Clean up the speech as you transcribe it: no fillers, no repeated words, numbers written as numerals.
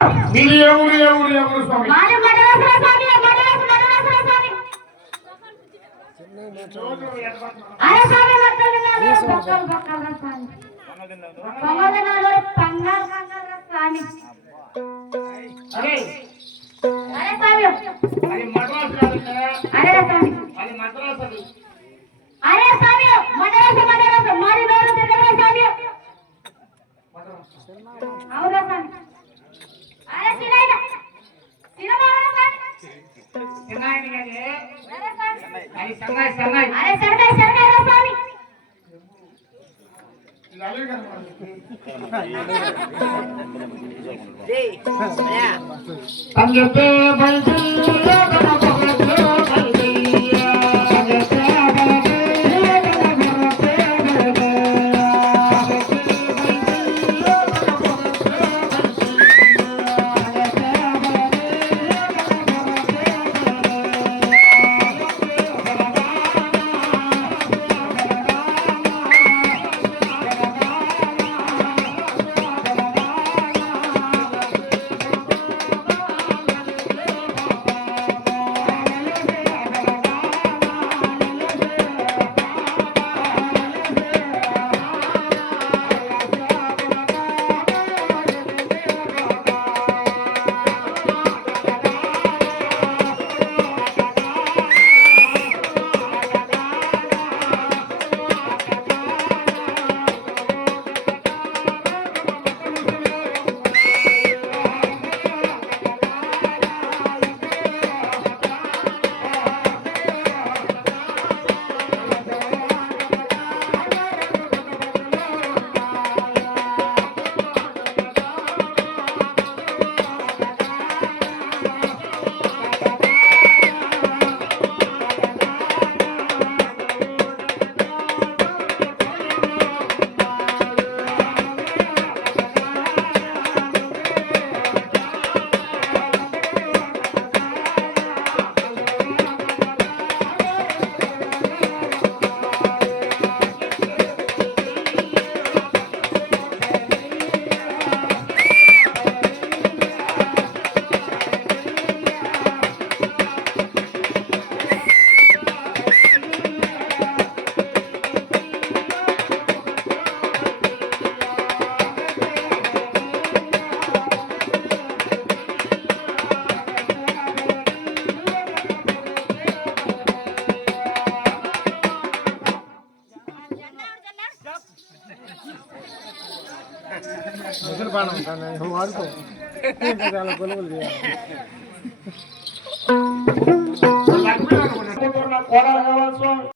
మీరు ఎవరు స్వామి? మాది మడరాసుల స్వామి, మడరాసుల స్వామి. అరే స్వామి బక్కలు స్వామి. పొంగదనాలు పంగల్ స్వామి. అరే అరే స్వామి. అది మద్రాసు కాదంటే అరే స్వామి. అది మద్రాసు అది. అరే స్వామి మడరాసు మాది నోరు తిరగరా స్వామి. అవునా స్వామి. అరే సినాయినా సినిమా స్వామి. చిన్నాయన గాని అరే స్వామి. అది సన్నాయి. అరే సర్కాయ స్వామి. లాలే గారు అంగతే బల్దియా ముసలి పానం ఉంటాను వాడుకో చాలా కొలువులు చేయాలి. లక్ష్మీ కోడ కావాలి స్వామి.